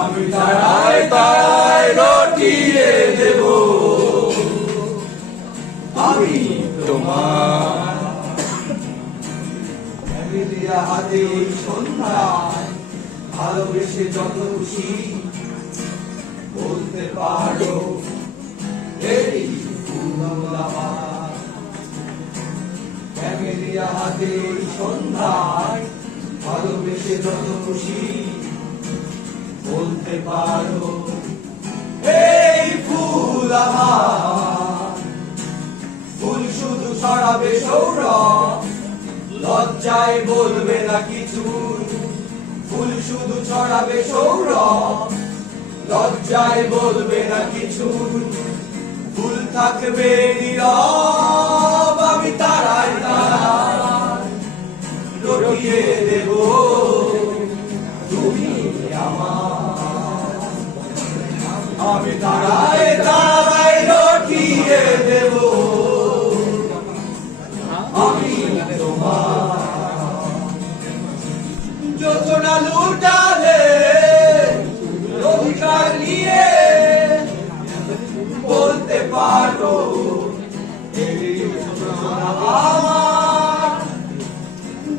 আমি তারায় তারায় রটিয়ে দেব। আমি তোমার ফ্যামিলিয়া হাতে এই সন্ধ্যায় ভালোবেসে যত খুশি বলতে পারো, এই ফুলমালা ফ্যামিলিয়া হাতে সন্ধ্যায় ভালোবেসে যত খুশি বলতে পারো। এই ফুল ফুল শুধু ছড়াবে সৌরভ, লজ্জায় বলবে না কিছু। ফুল শুধু ছড়াবে সৌরভ, লজ্জায় বলবে না কিছু। ফুল থাকবে নীরব, আমি তারাই তারাই রটিয়ে দেব। তুমি আমার আমি তারাই তারাই রটিয়ে দেব। আমি তোমার লুটালে, অধিকার নিয়ে বলতে পারো আমার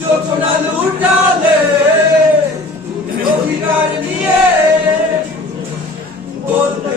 যোজনা লুটালে, অধিকার নিয়ে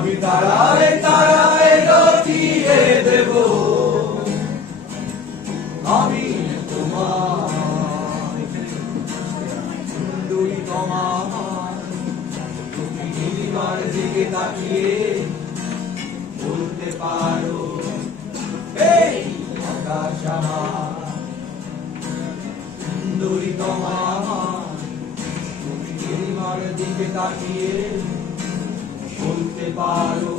আমি তারাই তারাই রটিয়ে দেব। আমি তোমার তোমার তুমি দিকে তাকিয়ে বলতে পারো, এই আকাশ আমার। সুন্দরী তোমার তুমি দিকে তাকিয়ে বলতে পারো।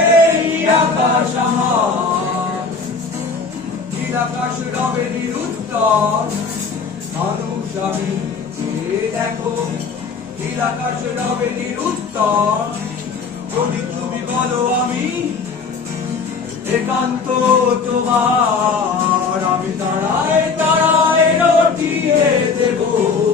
এই আকাশ আমার। নীল আকাশ রবে নিরুত্তর। মানুষ আমি দেখো নীল আকাশ রবে নিরুত্তর। যদি তুমি বলো আমি একান্ত